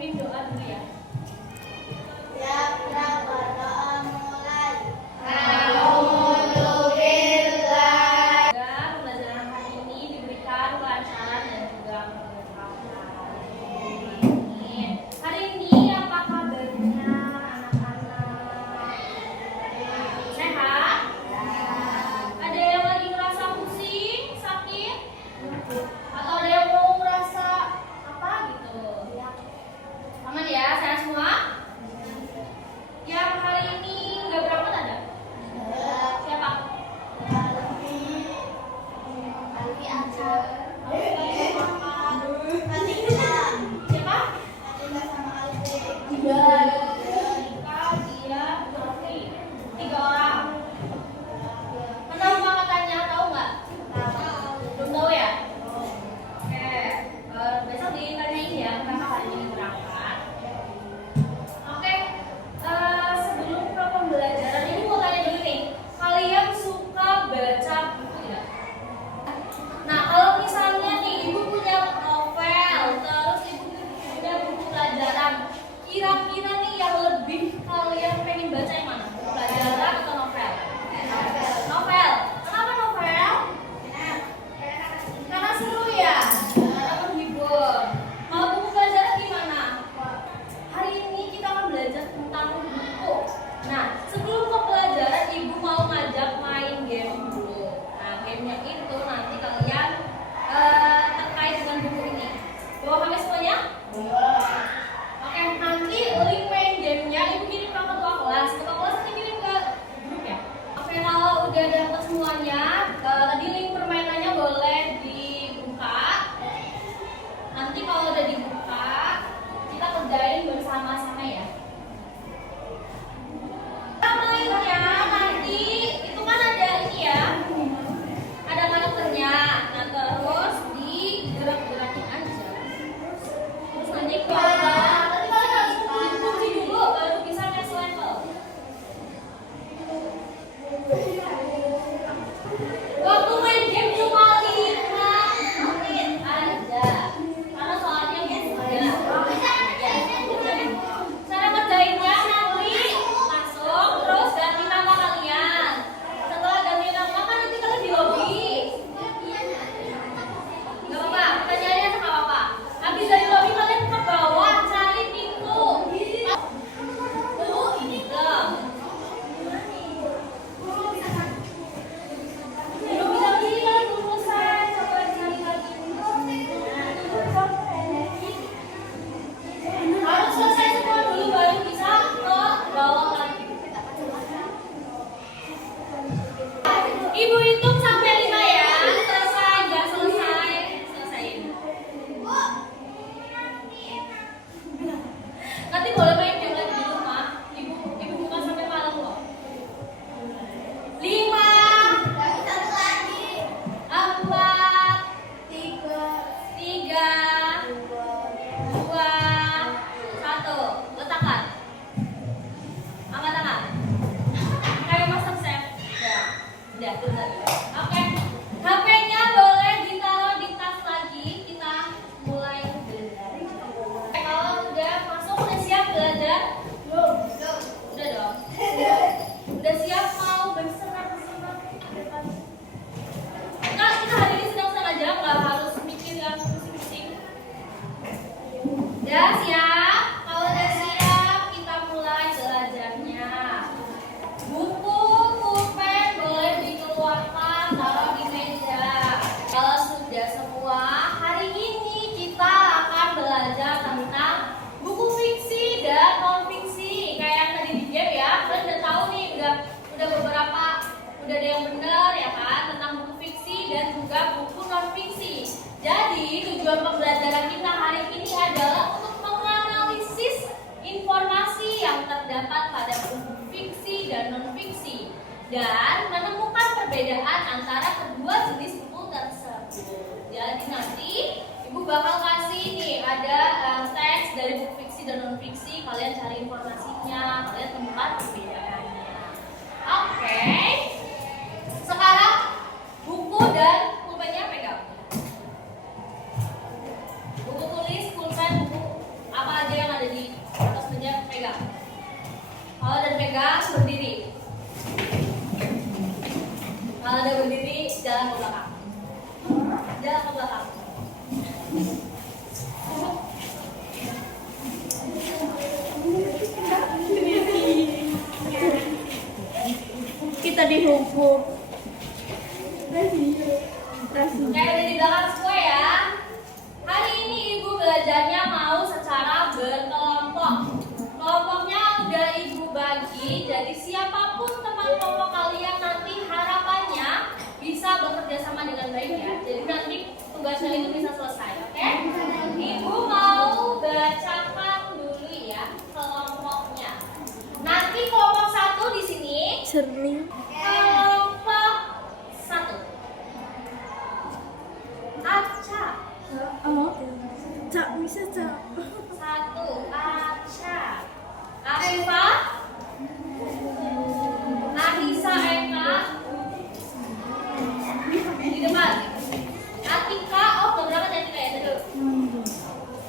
pimpin doa dulu ya. Ya, berdoa mulai. Semoga pembelajaran hari ini diberikan kelancaran dan juga keberkahan. Amin. Hari ini apa kabarnya anak-anak? Sehat? Ada yang lagi ngerasa pusing, sakit? Atau ada yang mau ngerasa apa gitu? Aman ya, sehat semua? Yang hari ini nggak berangkat ada? Siapa? Alfi aja. Siapa? Adila sama Alfi. Ika, dia, Novi. 3 orang. Mana rumah katanya, tahu nggak? Belum tahu ya? Oke, besok ditanyain ya kenapa hari ini berangkat. Oke, sebelum ke pembelajaran ini mau tanya dulu nih, kalian suka baca buku tidak? Nah, kalau misalnya nih ibu punya novel, terus ibu punya buku pelajaran, kira-kira nih yang lebih kalian pengen baca yang mana? Buku pelajaran atau novel? Novel. Kenapa novel? Karena seru ya, karena menghibur. Kalau buku pelajaran gimana? Hari ini kita akan belajar tentang buku. Nah, sebelum ke pelajaran, ibu mau ngajak main game dulu. Nah, gamenya itu nanti kalian terkait dengan buku ini. Bawa HP semuanya? Oke, nanti link main gamenya ibu kirim ke ketua kelas. Ketua kelas nanti kirim ke grup ya. Oke, kalau udah dapat semuanya, tadi link permainannya boleh dibuka. Nanti kalau udah dibuka, kita kerjain bersama-sama ya. Mainnya nanti itu kan ada ini ya, ada karakternya. Nah terus digerak-gerakin aja. Terus nanti nanti kalian harus kunci dulu baru bisa next level. Waktu main game cuma 5 menit aja, karena soalnya ada. Cara kerjainnya nanti masuk terus ganti nama kalian. Setelah ganti nama kan nanti kalian di lobby. Gak apa-apa, pertanyaannya sama apa? Habis dari lobby kalian ke bawah cari pintu. Ini belum. Belum bisa pilih kalian belum selesai. Coba cari lagi. Harus selesai semua dulu baru bisa ke bawah lagi. Ibu hitung sampai 5 ya. Selesai, ya selesai. Selesaiin. Nanti boleh main game lagi di rumah. Ibu bukan sampai malam kok. 5, 4, 3, 2, 1. Letakkan. Angkat tangan. Kayak master chef. Udah, udah. Oke. HP-nya boleh ditaruh di tas lagi. Kita mulai belajar. Kalau udah masuk, udah siap belajar? Belum. Udah dong. Udah siap mau bersenang-senang ke depan. Nah, kita hari ini senang-senang aja, nggak harus mikir yang pusing-pusing. Udah siap? Kalau udah siap, kita mulai belajarnya. Buku, pulpen boleh dikeluarkan, taruh di meja. Kalau sudah semua, hari ini kita akan belajar tentang buku fiksi dan non-fiksi. Kayak yang tadi di game ya, kalian udah tahu nih, udah beberapa, udah ada yang benar ya kan, tentang buku fiksi dan juga buku non-fiksi. Jadi tujuan pembelajaran kita hari ini adalah untuk menganalisis informasi yang terdapat pada buku fiksi dan non-fiksi dan menemukan perbedaan antara kedua jenis buku tersebut. Jadi nanti ibu bakal kasih nih ada teks dari buku fiksi dan non-fiksi, kalian cari informasinya, kalian temukan perbedaannya. Oke. Sekarang buku dan pulpennya pegang. Buku tulis, pulpen, buku apa aja yang ada Kalau udah pegang berdiri. Kalau udah berdiri jalan ke belakang. Jalan ke belakang. Kita dihukum. Kayak udah di belakang semua ya. Hari ini ibu belajarnya mau secara berkelompok. Kelompoknya udah ibu bagi, jadi siapapun teman kelompok kalian nanti harapannya bisa bekerja sama dengan baik ya. Jadi nanti tugasnya itu bisa selesai, oke? Ibu mau bacakan dulu ya kelompoknya. Nanti kelompok 1 di sini. Cernih. Kelompok 1. Aca. Cak bisa cak. 1 Aca. Afifa. Anissa Eka. Di depan. Atika. Oh, berapa Atika ya dulu.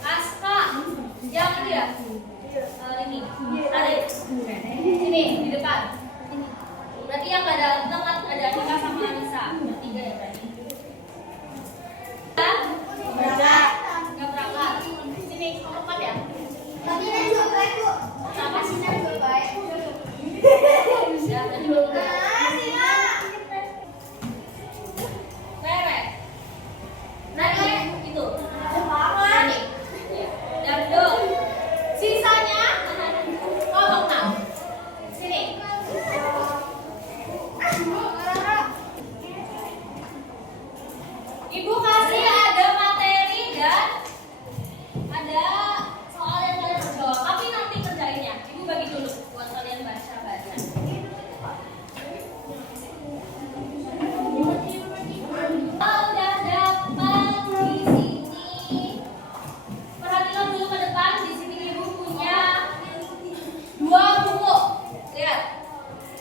Aska. Yang ini ya. Ini. Tarik. Sini di depan. Berarti yang nggak ada tengah ada Atika sama Anissa. Bertiga ya berarti. Nggak berangkat. Sini, kamu 4 ya? Tapi ini juga baik bu. Sama sih. Ini juga baik. Ya, tadi belum udah. Beres. Nah, ini itu. Ini. Dan dong. Sisanya kelompok 6. Sini. Ibu kasih ada materi dan ada soal yang kalian harus jawab. Tapi nanti kerjainnya. Ibu bagi dulu buat kalian baca-baca. Kalau udah dapat di sini, perhatikan dulu ke depan. Di sini ibu punya 2 buku. Lihat,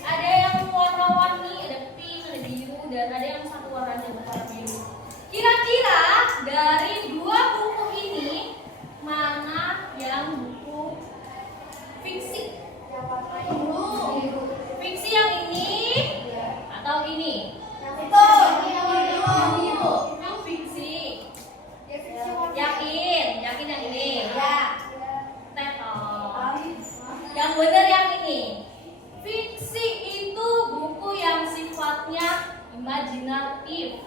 ada yang warna-warni, ada pink, ada biru, dan ada yang satu warnanya warna biru. Kira-kira dari 2 buku ini mana yang buku fiksi? Fiksi yang ini atau ini? Yang fiksi. Yakin yang ini. Tetot. Yang benar yang ini. Fiksi itu buku yang sifatnya imajinatif.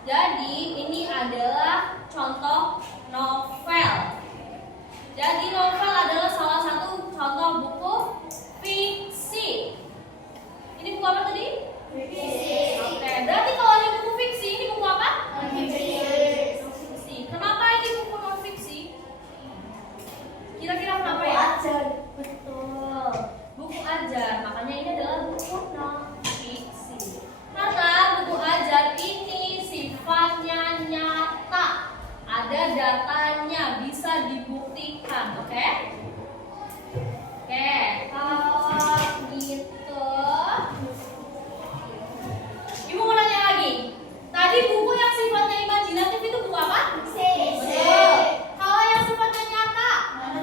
Jadi ini adalah contoh novel. Jadi novel adalah salah satu contoh buku fiksi. Ini buku apa tadi? Oke, berarti kalau ini buku fiksi, ini buku apa? Fiksi. Kenapa ini buku non fiksi? Kira-kira kenapa ya? Betul. Buku ajar. Makanya ini adalah buku non fiksi. Karena buku ajar ini sifatnya nyata, ada datanya, bisa dibuktikan, oke? Oke, kalau gitu, ibu mau nanya lagi. Tadi buku yang sifatnya imajinatif itu buku apa? Betul. Kalau yang sifatnya nyata?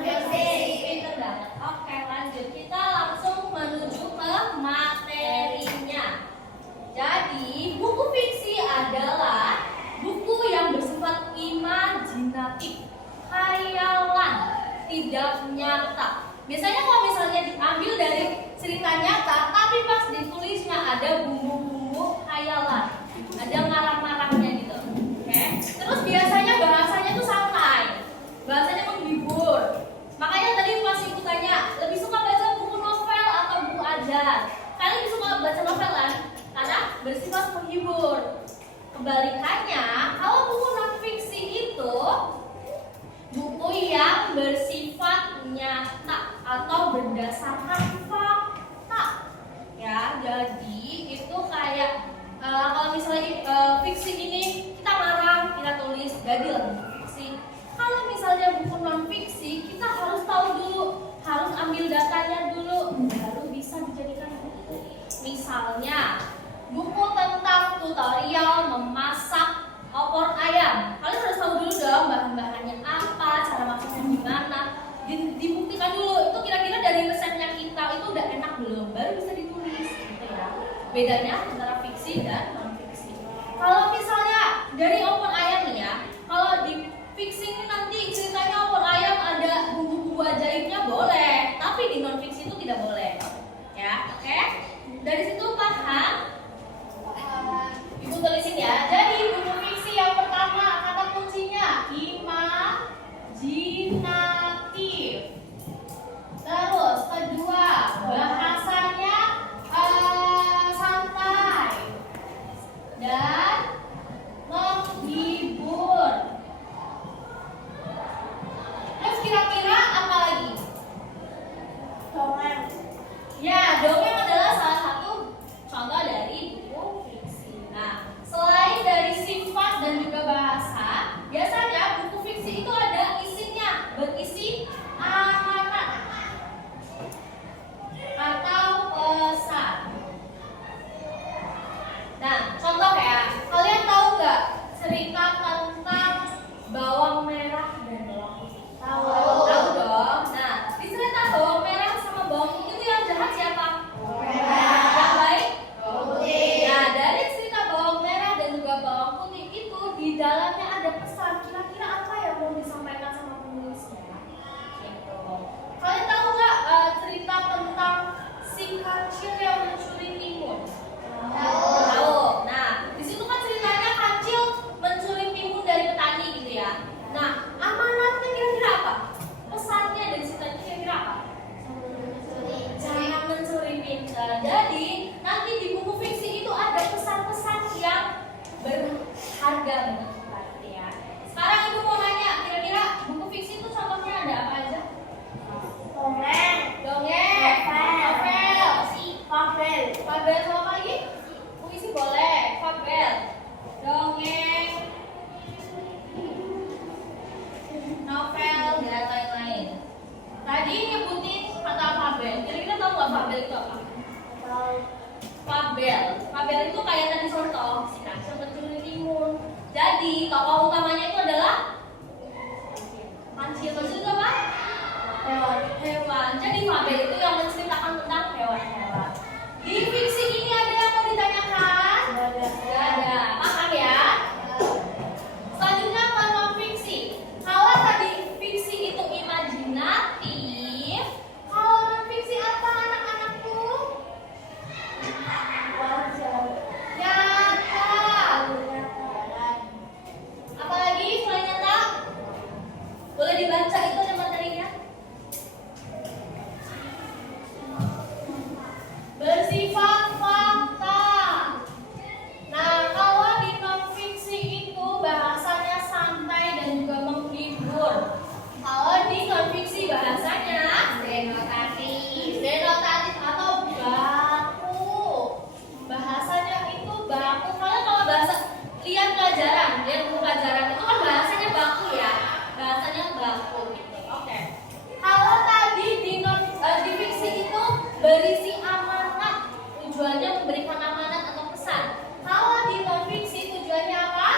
Pinter banget. Oke, lanjut. Kita langsung menuju ke materinya. Jadi, buku fiksi adalah buku yang bersifat imajinatif, khayalan, tidak nyata. Biasanya kalau misalnya diambil dari cerita nyata, tapi pas ditulisnya ada bumbu-bumbu khayalan, ada ngarang-ngarangnya gitu. Oke? Terus biasanya bahasanya tuh santai, bahasanya menghibur. Makanya tadi pas ibu tanya, lebih suka baca buku novel atau buku ajar? Kalian lebih suka baca novel kan? Karena bersifat menghibur. Kebalikannya, kalau buku non fiksi itu buku yang bersifat nyata atau berdasarkan fakta. Ya, jadi itu kayak kalau misalnya fiksi ini kita ngarang, kita tulis, jadilah buku fiksi. Kalau misalnya buku non fiksi, kita harus tahu dulu, harus ambil datanya dulu, baru bisa dijadikan buku. Misalnya buku tentang tutorial memasak opor ayam. Kalian harus tahu dulu dong bahan-bahannya apa, cara masaknya gimana. Dibuktikan dulu itu kira-kira dari resepnya kita itu bedanya antara fiksi dan non fiksi. Kalau misalnya dari opor ayam nih ya, kalau di fiksi ini nanti ceritanya opor ayam ada bumbu-bumbu ajaibnya boleh, tapi di non fiksi itu tidak boleh. Ya, oke? Dari situ paham? Ibu tulisin ya. Jadi buku fiksi yang pertama kata kuncinya imajinatif. Terus kedua bahasanya santai dan menghibur. Terus kira-kira apa lagi? Dongeng. Ya, dongeng adalah salah satu contoh dari buku fiksi. Nah, selain dari sifat dan juga bahasa, biasanya buku fiksi itu ada isinya, berisi amanat atau pesan. Nah, contoh ya, kalian tahu nggak cerita tentang bawang merah dan bawang putih? Tahu. Tahu dong. Nah, di cerita bawang merah sama bawang putih itu yang jahat siapa? Yang baik? Nah, dari cerita bawang merah dan juga bawang putih itu di dalamnya ada pesan. Kira-kira apa yang mau disampaikan sama penulisnya? Gitu. Kalian tahu nggak cerita tentang si kancil yang mencuri timun? Tahu. Nah, di situ kan ceritanya kancil mencuri timun dari petani gitu ya. Nah, amanatnya kira-kira apa? Pesannya dari cerita itu kira-kira apa? Jangan mencuri pintar. Jadi nanti di buku fiksi itu ada pesan-pesan yang berharga bagi kita gitu ya. Sekarang ibu mau nanya, kira-kira buku fiksi itu contohnya ada apa aja? Dongeng. Dongeng, novel, Fabel. fabel sama apa lagi? Puisi boleh, fabel, dongeng, novel dan lain-lain. Tadi nyebutin kata fabel. Kira-kira tahu nggak fabel itu apa? Tahu. Fabel. Fabel itu kayak tadi contoh si kancil mencuri timun. Jadi tokoh utamanya itu adalah kancil. Kancil itu apa? Hewan. Jadi fabel itu yang menceritakan tentang hewan-hewan. Di fiksi ini ada yang mau ditanyakan? Tidak ada. Paham ya? Selanjutnya ke non fiksi. Kalau tadi fiksi itu imajinatif, kalau non fiksi apa anak-anakku? Wajar. Nyata. Apalagi selain nyata? Boleh dibaca itu ada materinya? Bersifat fakta. Nah, kalau di non fiksi itu bahasanya santai dan juga menghibur. Kalau di non fiksi bahasanya denotatif atau baku. Bahasanya itu baku. Kalian kalau bahasa lihat buku pelajaran itu kan bahasanya baku ya. Bahasanya baku gitu. Oke. Kalau tadi di fiksi itu berisi amanat, tujuannya memberikan amanat atau pesan. Kalau di non fiksi tujuannya apa?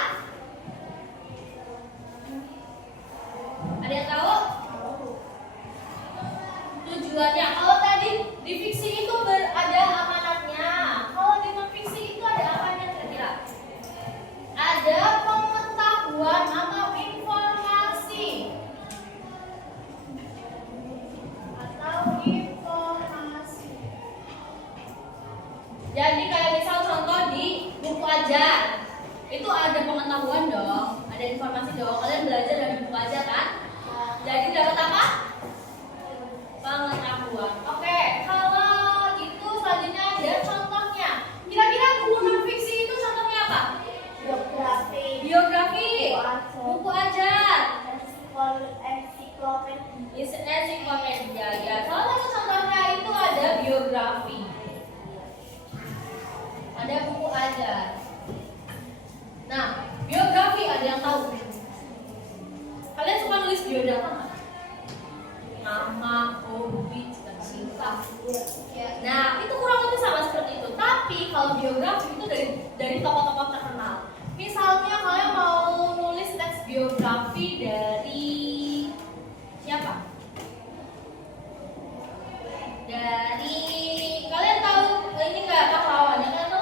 Ada yang tahu? Tujuannya. Kalau tadi di fiksi itu ada amanatnya. Kalau di non fiksi itu ada apanya kira-kira? Ada pengetahuan atau informasi. Jadi kayak misal contoh di buku ajar itu ada pengetahuan dong, ada informasi dong. Kalian belajar dari buku ajar kan? Jadi dapat apa? Pengetahuan. Oke, kalau itu selanjutnya ada contohnya. Kira-kira buku non fiksi itu contohnya apa? Biografi. Biografi, buku ajar, ensiklopedia. Ya, salah satu contohnya itu ada biografi. Ada buku ajar. Nah, biografi ada yang tahu? Kalian suka nulis biodata nggak? Nama, hobi, cita-cita. Nah, itu kurang lebih sama seperti itu. Tapi kalau biografi itu dari tokoh-tokoh terkenal. Misalnya kalian mau nulis teks biografi dari siapa? Dari kalian tahu ini nggak pahlawan? Kalian tahu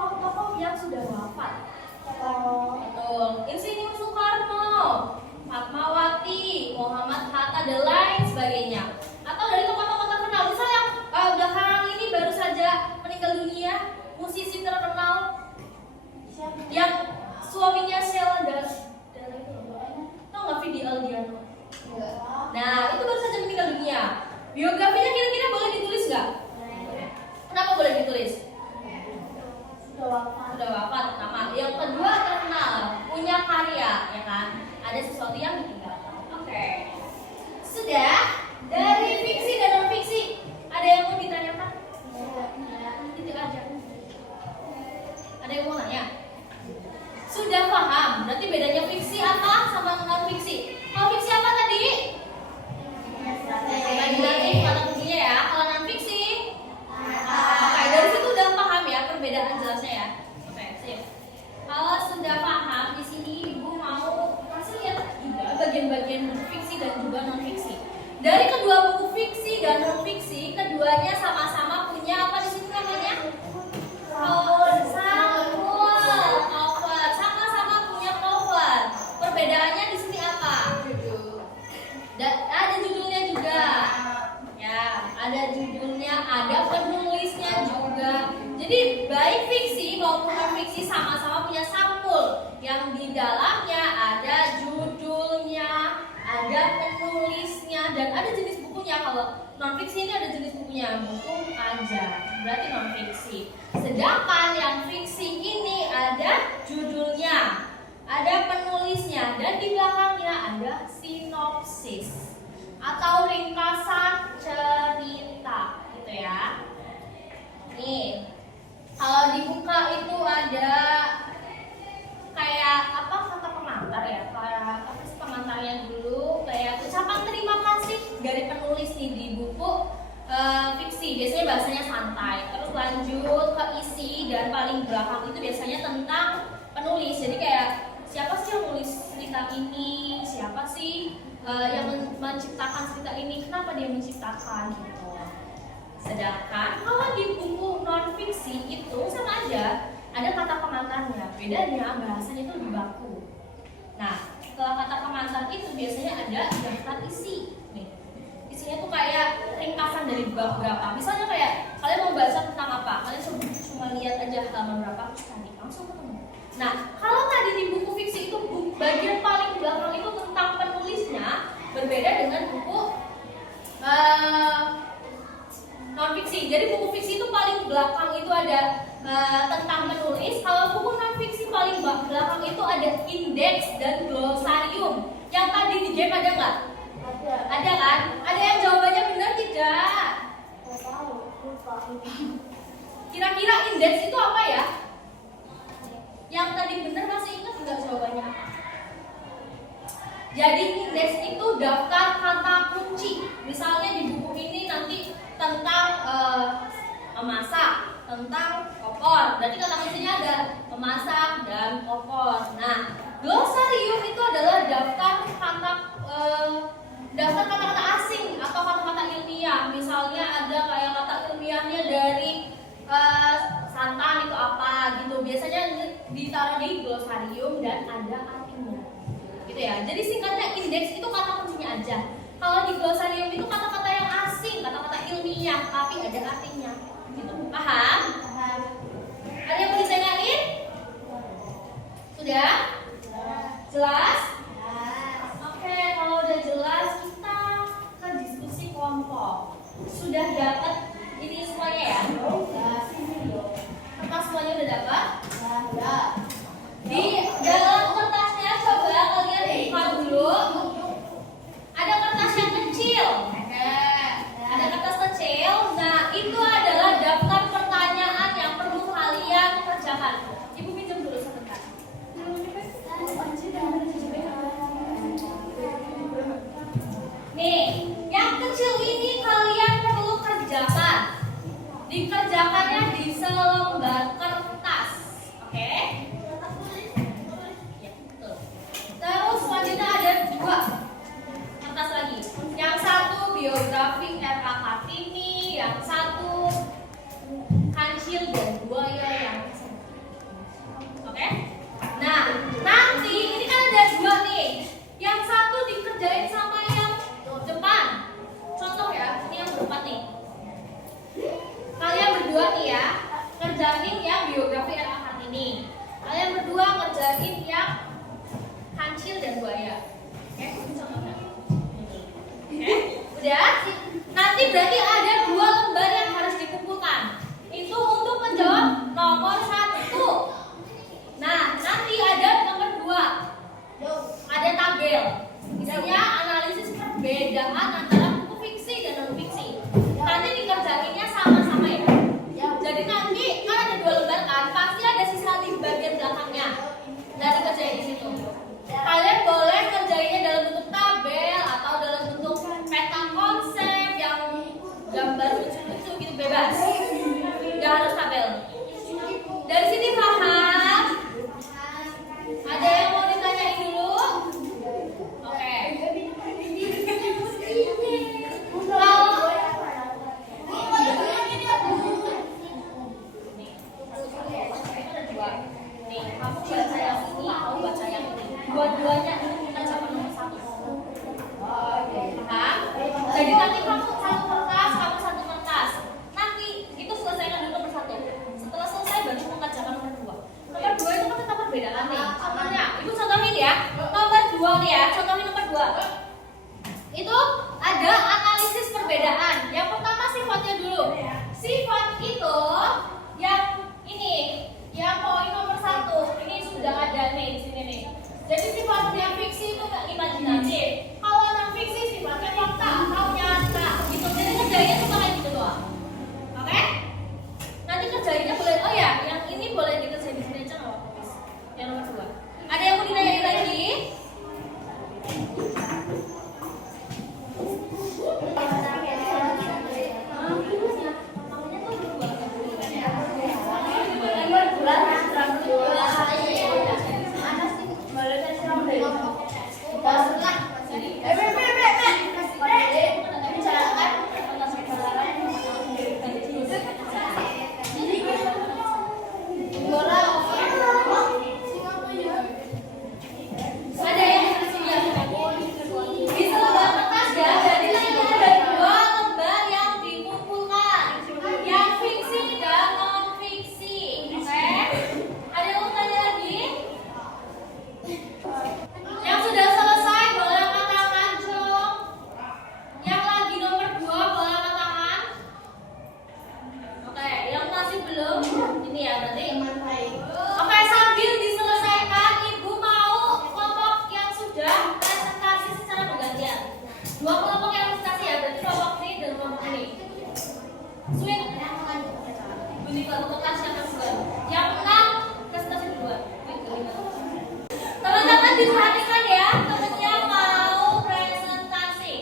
tokoh-tokoh yang sudah wafat. Oh. Betul. Insinyur Soekarno, Fatmawati, Muhammad Hatta dan lain sebagainya. Atau dari tokoh-tokoh terkenal, misalnya yang belakangan ini baru saja meninggal dunia, musisi terkenal yang suaminya Sheila Dara itu tau nggak, Vidi Aldiano? Nah itu baru saja meninggal dunia. Biografinya kira-kira boleh ditulis nggak? Kenapa boleh ditulis? Sudah wafat pertama. Yang kedua terkenal, punya karya, ya kan? Ada sesuatu yang ditinggalkan. Oke. Sudah dari fiksi dan non fiksi. Ada yang mau ditanyakan? Itu aja. Ada yang mau nanya? Sudah paham? Berarti bedanya fiksi apa sama non fiksi? Kalau fiksi apa tadi? Imajinatif kata kuncinya ya. Kalau non fiksi? Oke, dari situ udah paham ya perbedaan jelasnya ya. Oke, sip. Kalau sudah paham, di sini Ibu mau kasih lihat juga bagian-bagian buku fiksi dan juga non fiksi. Dari kedua buku fiksi dan non fiksi, keduanya sama-sama punya apa di sini namanya? Cover. Sama-sama punya cover. Perbedaannya di sini apa? Ada judulnya juga. Ya, ada judulnya, ada penulisnya juga. Jadi baik fiksi maupun non fiksi sama-sama punya sampul yang di dalamnya ada judulnya, ada penulisnya, dan ada jenis bukunya. Kalau non fiksi ini ada jenis bukunya, buku aja, berarti non fiksi. Sedangkan yang fiksi ini ada judulnya, ada penulisnya, dan di belakangnya ada sinopsis atau ringkasan cerita, gitu ya. Nih, kalau dibuka itu ada kayak apa, kata pengantar ya, kayak apa sih pengantarnya dulu, kayak ucapan terima kasih dari penulis nih di buku fiksi. Biasanya bahasanya santai. Terus lanjut ke isi, dan paling belakang itu biasanya tentang penulis. Jadi kayak siapa sih yang nulis cerita ini, siapa sih yang menciptakan cerita ini, kenapa dia menciptakan gitu. Sedangkan kalau di buku non fiksi itu sama aja, ada kata pengantarnya. Bedanya bahasanya itu lebih baku. Nah, setelah kata pengantar itu biasanya ada daftar isi. Nih, isinya tuh kayak ringkasan dari bab berapa. Misalnya kayak kalian mau baca tentang apa, kalian cuma lihat aja halaman berapa, tadi langsung ketemu. Nah, kalau tadi di buku fiksi itu bagian paling belakang itu tentang penulisnya, berbeda dengan buku non fiksi. Jadi buku fiksi itu paling belakang itu ada tentang penulis. Kalau buku non fiksi paling belakang itu ada indeks dan glosarium. Yang tadi di game ada nggak? Ada kan? Ada yang jawabannya benar tidak? Kira-kira indeks itu apa ya? Yang tadi benar masih ingat nggak jawabannya? Jadi indeks itu daftar kata kunci. Misalnya di buku ini nanti tentang memasak, tentang opor. Berarti kata kuncinya ada memasak dan opor. Nah, glosarium itu adalah daftar kata-kata asing atau kata-kata ilmiah. Misalnya ada kayak kata ilmiahnya dari santan itu apa gitu. Biasanya ditaruh di glosarium dan ada artinya. Gitu ya. Jadi singkatnya indeks itu kata kuncinya aja. Kalau di glosarium itu kata-kata yang asing, kata-kata ilmiah tapi ada artinya. Gitu. Paham? Paham. Ada yang mau ditanyain? Sudah? Jelas? Oke, kalau udah jelas kita ke diskusi kelompok. Sudah dapat ini semuanya ya? Kertas semuanya udah dapat? Di dalam kertasnya coba kalian buka dulu. Ada kertas yang kecil. Ada kertas kecil. Nah, itu adalah daftar pertanyaan yang perlu kalian kerjakan. Ibu pinjam dulu sebentar. Nih, yang kecil ini kalian perlu kerjakan. Dikerjakannya di selembar kertas. Oke? Ya, betul. Terus selanjutnya ada dua kertas lagi. Yang satu biografi R.A. Kartini, yang satu Kancil dan Buaya yang perbedaan antara buku fiksi dan non fiksi. Nanti dikerjainnya sama-sama ya. Jadi nanti kan ada 2 lembar kan, pasti ada sisa di bagian belakangnya. Dan dikerjain di situ. Kalian boleh kerjainnya dalam bentuk tabel atau dalam bentuk peta konsep yang gambar lucu-lucu gitu, bebas. Gak harus tabel. Dari sini paham? Ada yang mau ditanyain dulu? Oke. Nih, kamu baca yang ini, kamu baca yang ini. Dua-duanya kita capai nomor 1. Paham? Jadi nanti kamu satu kertas. Nanti itu selesaikan dulu nomor 1. Setelah selesai baru mengerjakan nomor 2. Nomor 2 itu kan tetap perbedaan nih. Contohnya, ibu contohin ya. Nomor 2 nih ya, contohin nomor 2. Itu ada analisis perbedaan. Yang pertama sifatnya dulu. Sifat itu yang ini, yang poin nomor 1. Ini sudah ada nih di sini nih. Jadi sifat yang fiksi itu imajinatif. Kalau non fiksi sifatnya fakta atau nyata gitu. Jadi kerjanya cuma kayak gitu doang. Oke? Nanti kerjanya boleh, oh ya, yang ini boleh dikerjain di sini aja nggak apa-apa. Yang nomor 2. Ada yang mau ditanyain lagi? Ada yang di selembar kertas ya, jadi nanti ada 2 lembar yang dikumpulkan, yang fiksi dan non fiksi. Oke? Ada yang mau tanya lagi? Yang sudah selesai boleh angkat tangan dong. Yang lagi nomor 2 boleh angkat tangan. Oke, yang masih belum ini ya berarti. Oke, sambil diselesaikan, ibu mau kelompok yang sudah presentasi secara bergantian. 2 kelompok yang presentasi ya, berarti kelompok ini dan kelompok ini. Sweet. Bunyi kelompok yang kedua. Yang 6 presentasi duluan. Teman-teman diperhatikan ya, temennya mau presentasi.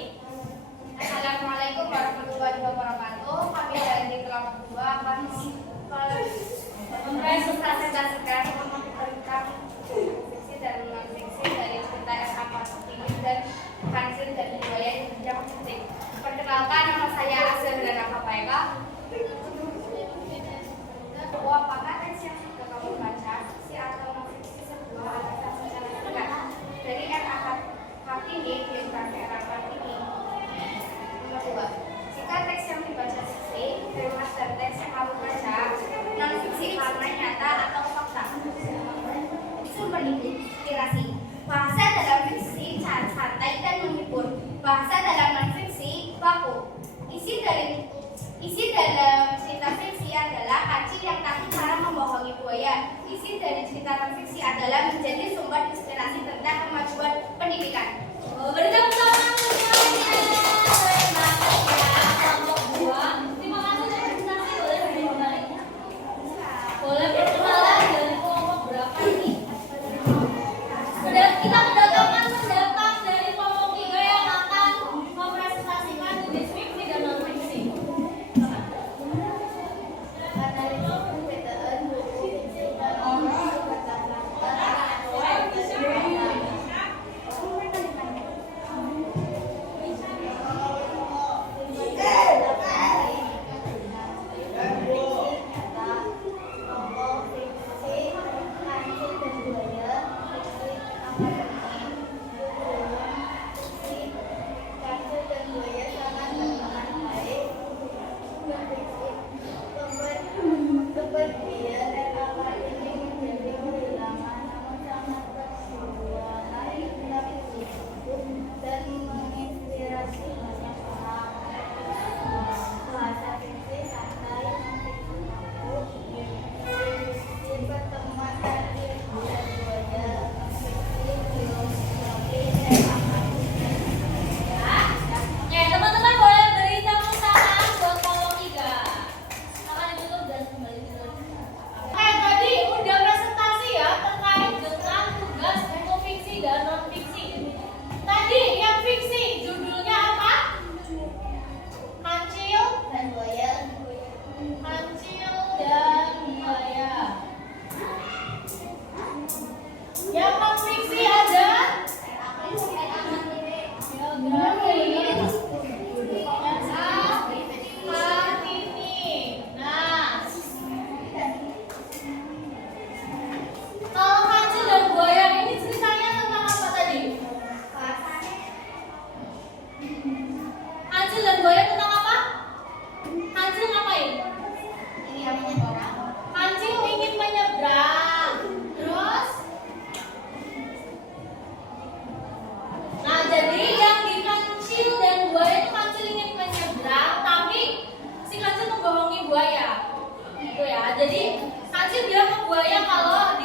Assalamualaikum warahmatullahi wabarakatuh. Kami dari kelompok 2 akan mempresentasikan tentang fiksi dan non fiksi dari cerita apa ini dan hasil dan budaya yang penting. Perkenalkan, nama saya Asel dan Akapaika. Apakah teks yang sudah kamu baca fiksi atau non fiksi sebuah adaptasi yang singkat dari R.A. Kartini biografi R.A. Kartini. Nomor 2. Jika teks yang dibaca fiksi, bebas dan teks yang kamu baca non fiksi karena nyata atau fakta. Sumber inspirasi. Bahasa dalam fiksi santai dan menghibur. Bahasa dalam non fiksi baku. Isi dalam cerita fiksi adalah kancil yang takut cara membohongi buaya. Isi dari cerita non fiksi adalah menjadi sumber inspirasi tentang kemajuan pendidikan. Berikan tangan semuanya. Terima kasih ya kelompok 2. Terima kasih sudah presentasi. Boleh kembali. Boleh perkenalan dari kelompok berapa ini? Kita kedatangan pendatang dari kelompok 3 yang akan mempresentasikan jenis fiksi dan non fiksi. Kartini. Nah, kalau kancil dan buaya ini ceritanya tentang apa tadi? Kancil dan buaya tentang apa? Kancil ngapain? Kancil ingin menyeberang. Terus? Nah, jadi yang di kancil dan buaya itu kancil ingin menyeberang, tapi si kancil membohongi buaya. Gitu ya. Jadi kancil bilang ke buaya kalau